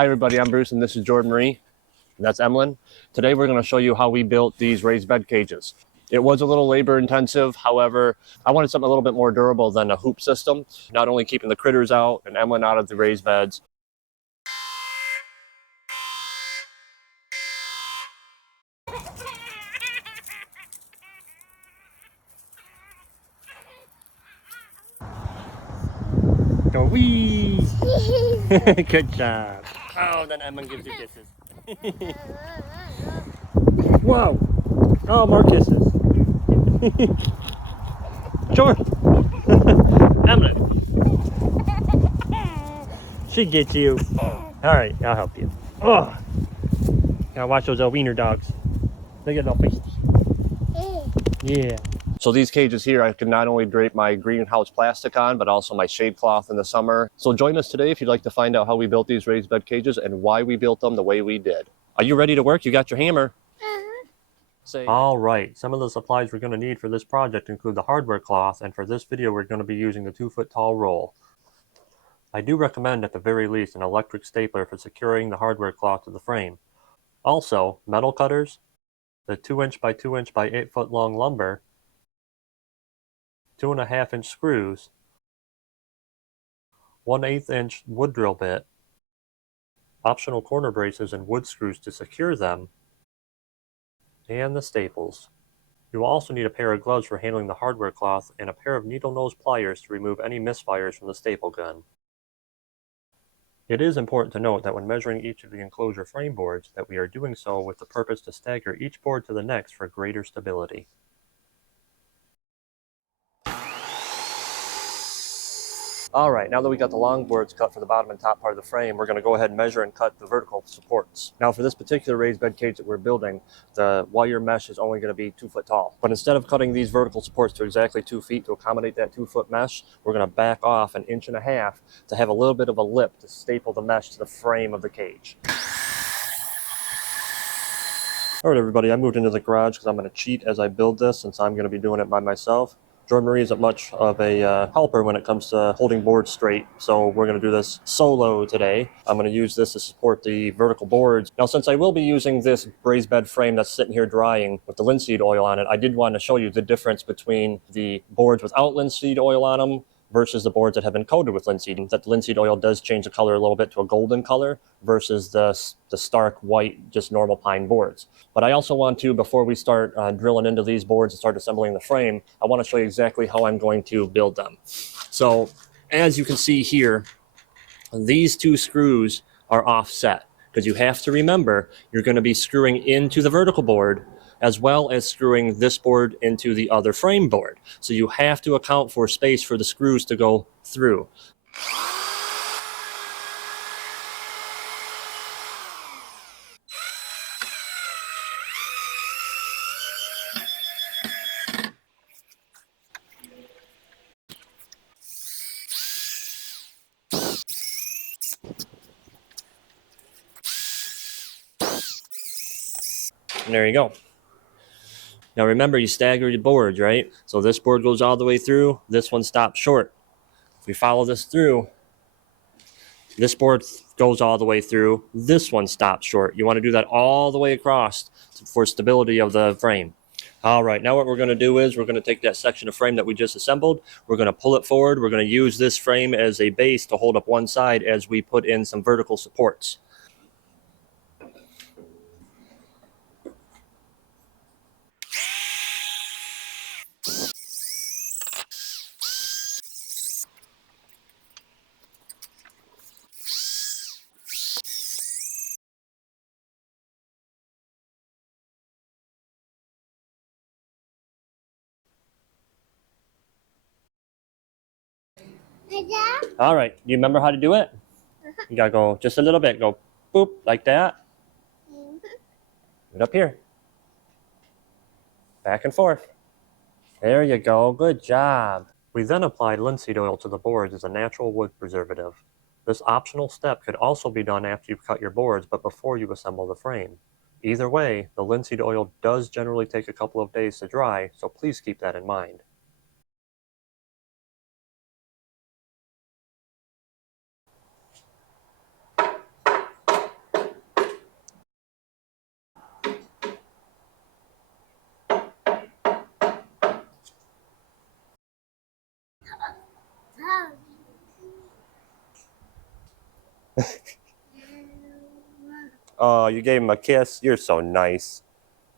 Hi everybody, I'm Bruce and this is Jordan Marie, and that's Emlyn. Today we're going to show you how we built these raised bed cages. It was a little labor intensive, however, I wanted something a little bit more durable than a hoop system, not only keeping the critters out and Emlyn out of the raised beds. Go wee! Good job. Oh, then Emlyn gives you kisses. Whoa! Oh, more kisses. George! Emlyn! She gets you. Alright, I'll help you. Oh! Gotta watch those wiener dogs. They get no faces. Yeah. So these cages here, I can not only drape my greenhouse plastic on, but also my shade cloth in the summer. So join us today if you'd like to find out how we built these raised bed cages and why we built them the way we did. Are you ready to work? You got your hammer? All right, some of the supplies we're going to need for this project include the hardware cloth, and for this video we're going to be using the 2-foot tall roll. I do recommend at the very least an electric stapler for securing the hardware cloth to the frame. Also, metal cutters, the 2" by 2" by 8 foot long lumber, 2.5" screws, 1/8" wood drill bit, optional corner braces and wood screws to secure them, and the staples. You will also need a pair of gloves for handling the hardware cloth and a pair of needle nose pliers to remove any misfires from the staple gun. It is important to note that when measuring each of the enclosure frame boards that we are doing so with the purpose to stagger each board to the next for greater stability. All right, now that we got the long boards cut for the bottom and top part of the frame, we're going to go ahead and measure and cut the vertical supports. Now for this particular raised bed cage that we're building, the wire mesh is only going to be 2 foot tall. But instead of cutting these vertical supports to exactly 2 feet to accommodate that 2-foot mesh, we're going to back off 1.5 inches to have a little bit of a lip to staple the mesh to the frame of the cage. All right, everybody, I moved into the garage because I'm going to cheat as I build this since I'm going to be doing it by myself. Jordan Marie isn't much of a helper when it comes to holding boards straight, so we're going to do this solo today. I'm going to use this to support the vertical boards. Now, since I will be using this raised bed frame that's sitting here drying with the linseed oil on it, I did want to show you the difference between the boards without linseed oil on them versus the boards that have been coated with linseed. That the linseed oil does change the color a little bit to a golden color versus the stark white, just normal pine boards. But I also want to, before we start drilling into these boards and start assembling the frame, I want to show you exactly how I'm going to build them. So as you can see here, these 2 screws are offset because you have to remember you're going to be screwing into the vertical board as well as screwing this board into the other frame board. So you have to account for space for the screws to go through. And there you go. Now remember, you stagger your boards, right? So this board goes all the way through, this one stops short. If we follow this through, this board goes all the way through, this one stops short. You want to do that all the way across for stability of the frame. All right, now what we're going to do is we're going to take that section of frame that we just assembled, we're going to pull it forward, we're going to use this frame as a base to hold up one side as we put in some vertical supports. All right, do you remember how to do it? You gotta go just a little bit, go boop, like that. Right up here. Back and forth. There you go, good job. We then applied linseed oil to the boards as a natural wood preservative. This optional step could also be done after you've cut your boards, but before you assemble the frame. Either way, the linseed oil does generally take a couple of days to dry, so please keep that in mind. Oh, you gave him a kiss? You're so nice.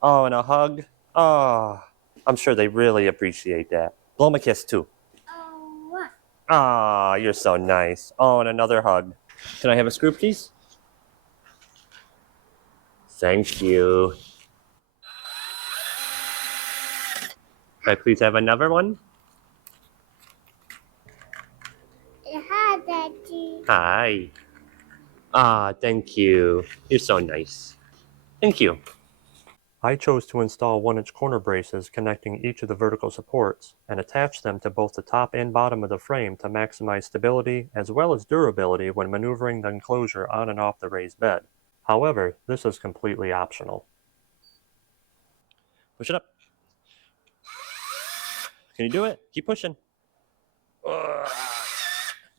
Oh, and a hug? Oh, I'm sure they really appreciate that. Blow him a kiss too. Oh. Ah, you're so nice. Oh, and another hug. Can I have a scoop, please? Thank you. Can I please have another one? Hi, Daddy. Hi. Ah, thank you. You're so nice. Thank you. I chose to install 1-inch corner braces connecting each of the vertical supports and attach them to both the top and bottom of the frame to maximize stability as well as durability when maneuvering the enclosure on and off the raised bed. However, this is completely optional. Push it up. Can you do it? Keep pushing.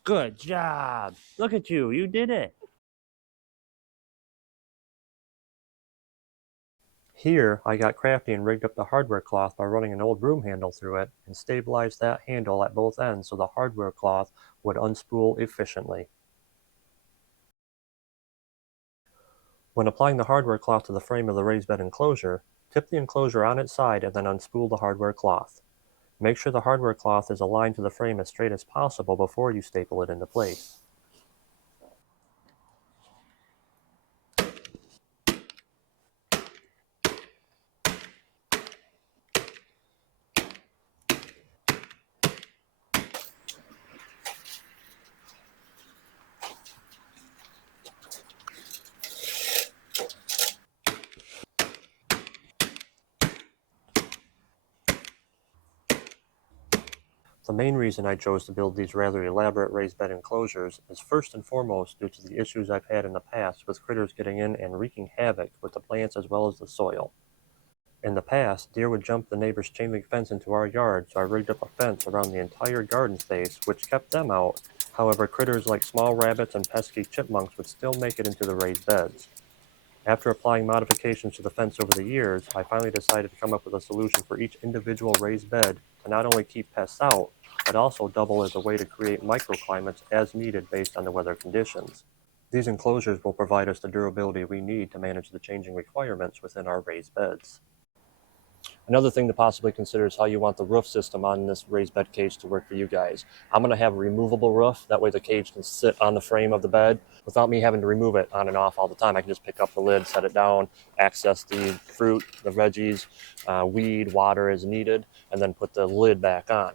Good job. Look at you. You did it. Here, I got crafty and rigged up the hardware cloth by running an old broom handle through it and stabilized that handle at both ends so the hardware cloth would unspool efficiently. When applying the hardware cloth to the frame of the raised bed enclosure, tip the enclosure on its side and then unspool the hardware cloth. Make sure the hardware cloth is aligned to the frame as straight as possible before you staple it into place. The main reason I chose to build these rather elaborate raised bed enclosures is first and foremost due to the issues I've had in the past with critters getting in and wreaking havoc with the plants as well as the soil. In the past, deer would jump the neighbor's chain link fence into our yard, so I rigged up a fence around the entire garden space, which kept them out. However, critters like small rabbits and pesky chipmunks would still make it into the raised beds. After applying modifications to the fence over the years, I finally decided to come up with a solution for each individual raised bed to not only keep pests out, but also double as a way to create microclimates as needed based on the weather conditions. These enclosures will provide us the durability we need to manage the changing requirements within our raised beds. Another thing to possibly consider is how you want the roof system on this raised bed cage to work for you guys. I'm going to have a removable roof. That way the cage can sit on the frame of the bed without me having to remove it on and off all the time. I can just pick up the lid, set it down, access the fruit, the veggies, weed, water as needed, and then put the lid back on.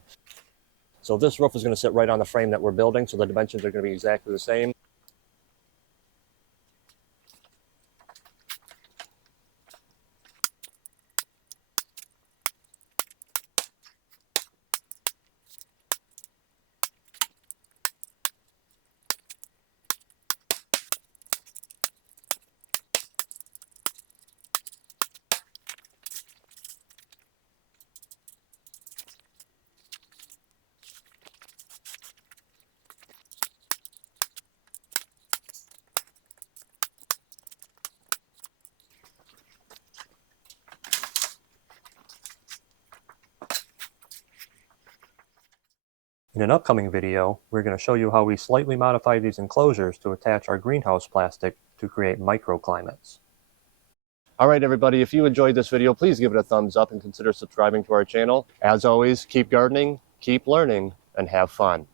So this roof is going to sit right on the frame that we're building, so the dimensions are going to be exactly the same. In an upcoming video, we're going to show you how we slightly modify these enclosures to attach our greenhouse plastic to create microclimates. Alright everybody, if you enjoyed this video, please give it a thumbs up and consider subscribing to our channel. As always, keep gardening, keep learning, and have fun.